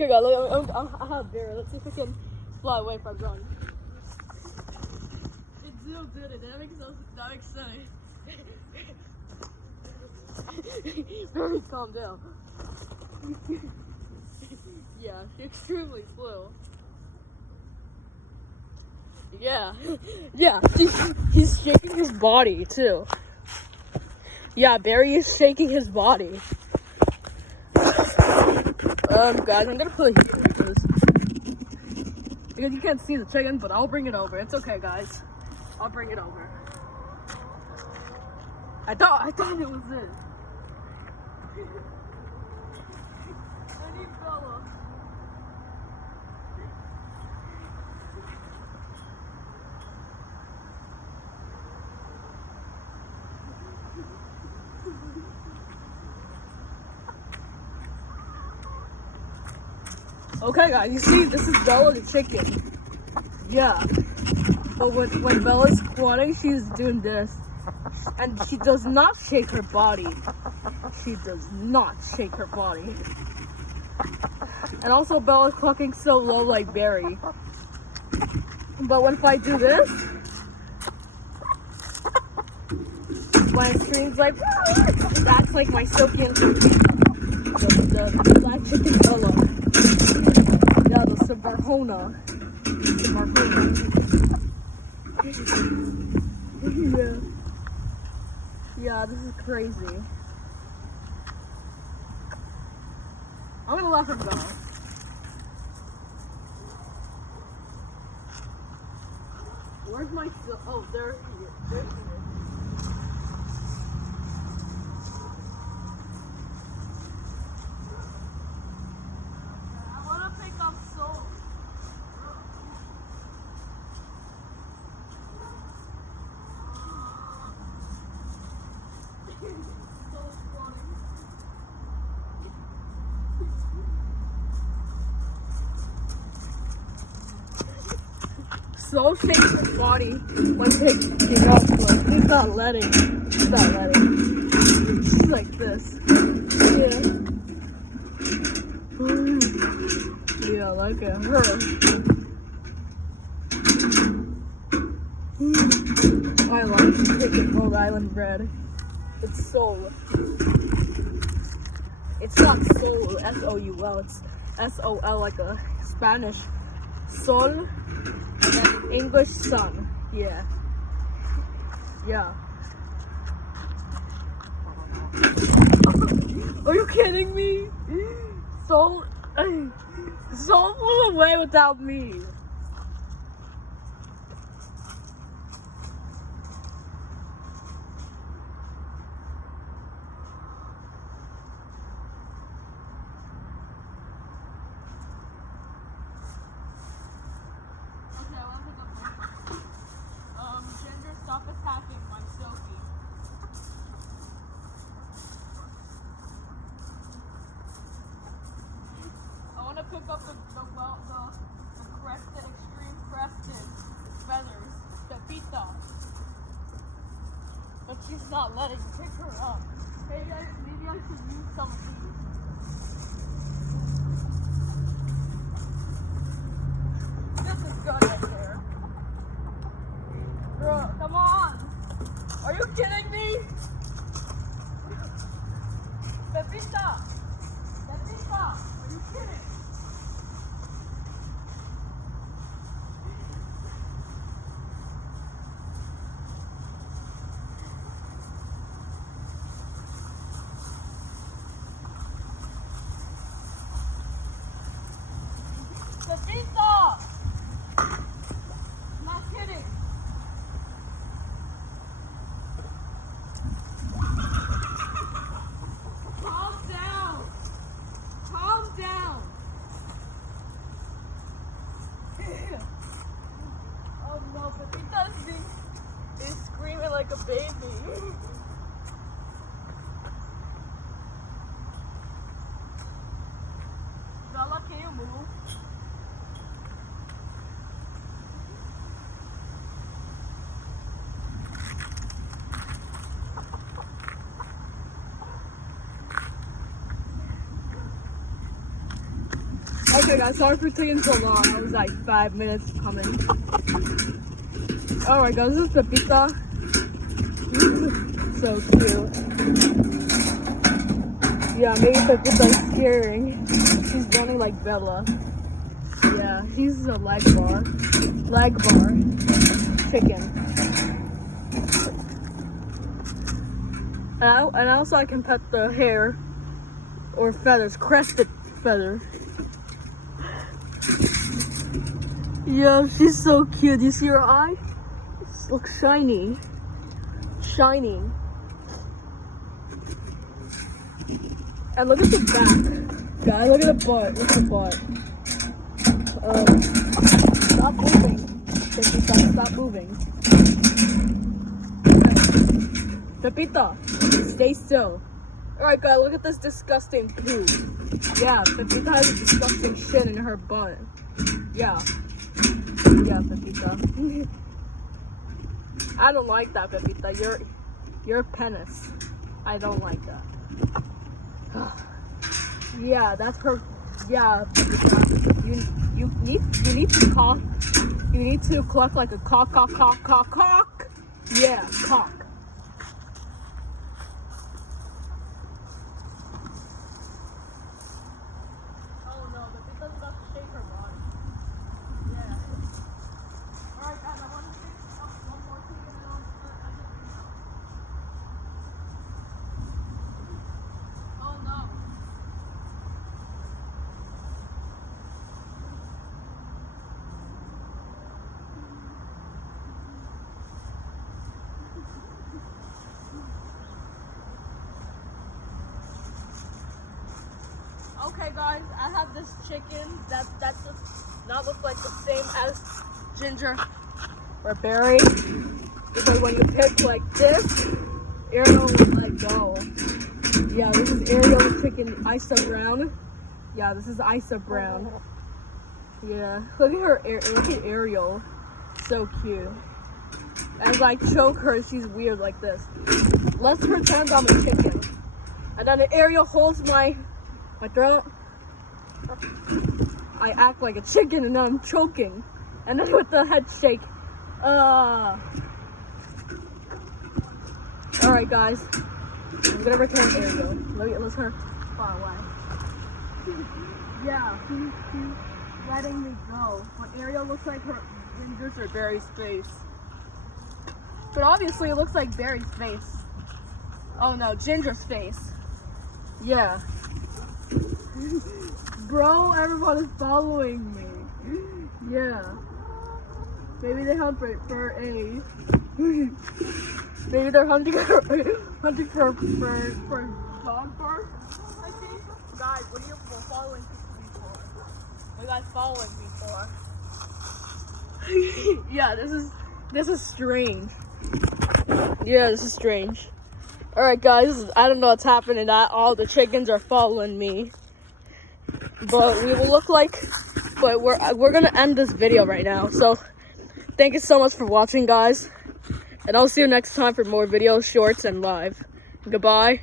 Okay, guys, look, I have beer. Let's see if we can fly away from drone. It zoomed in it. That makes sense. Very calm down. Yeah, she extremely flew. Yeah, yeah. He's shaking his body too. Yeah, Barry is shaking his body. Guys, I'm gonna put a heat with this because you can't see the chicken, but I'll bring it over. It's okay, guys. I'll bring it over. I thought it was this. I need Bella. Okay, guys, you see, this is Bella the chicken. Yeah. But when Bella's squatting, she's doing this. And she does not shake her body. She does not shake her body. And also, Bella's clucking so low like Barry. But if I do this, my scream's like, that's like my silky and the black chicken Bella. Yeah, the Subarhona. Yeah, this is crazy. I'm gonna let him go. Where's my oh, there he is. There he is. I wanna pick up Soul. Soul shakes his body when picking up, but he's not letting. He's not letting. He's like this. Yeah. Yeah, like at her. I like picking Rhode Island bread. It's Soul. It's not Soul, S-O-U-L. It's S-O-L, like a Spanish Sol. And English sun. Yeah. Yeah. Are you kidding me? Soul flew away without me. Stop attacking my Sophie. I want to pick up the crested, extreme crested feathers, Pepita. But she's not letting me pick her up. Hey guys, maybe I should use some of these. This is good right there. Bro, come on! Are you kidding me? Pepita! Pepita! Are you kidding? Pepita! I'm not kidding. Calm down. Oh no, Pepita is screaming like a baby. Bella, can you move? Okay, guys, sorry for taking so long. I was like 5 minutes coming. Alright, guys, this is Pepita. So cute. Yeah, maybe Pepita's scaring. She's running like Bella. Yeah, she's a leg bar chicken. And also I can pet the hair or feathers, crested feather. Yeah, she's so cute. You see her eye? It looks shiny. Shiny. And look at the back. Guys, look at the butt. Look at the butt. Stop moving. Pepita, stop moving. Pepita, stay still. Alright guys, look at this disgusting poo. Yeah, Pepita has a disgusting shit in her butt. Yeah. Yeah, Pepita. I don't like that, Pepita. You're a penis. I don't like that. Yeah, that's her. Yeah, Pepita. You need to cock. You need to cluck like a cock. Yeah, cock. Oh no, Pepita's about to shake her body. Yeah. Alright guys, I want to fix up one more thing and then oh no. Okay guys, I have this chicken that does not look like the same as Ginger or Berry. Because when you pick like this, Ariel will let go. Yeah, this is Ariel's chicken, Isa Brown. Yeah, this is Isa Brown. Yeah, look at her, look at Ariel. So cute. As I choke her, she's weird like this. Let's pretend I'm a chicken. And then Ariel holds my throat. I act like a chicken and then I'm choking. And then with the head shake. Alright guys. I'm gonna return Ariel. Let's her far away. Yeah, she's letting me go. But Ariel looks like her Ginger's or Berry's face. But obviously it looks like Berry's face. Oh no, Ginger's face. Yeah. Bro, everyone is following me. Yeah. Maybe they hunt for a. Maybe they're hunting for dog bark. I think. Guys, what are you following me for? What are you guys following me for? Yeah, this is strange. Yeah, this is strange. Alright guys, I don't know what's happening, that all the chickens are following me. But we will look like, but we're gonna end this video right now. So thank you so much for watching guys. And I'll see you next time for more videos, shorts, and live. Goodbye.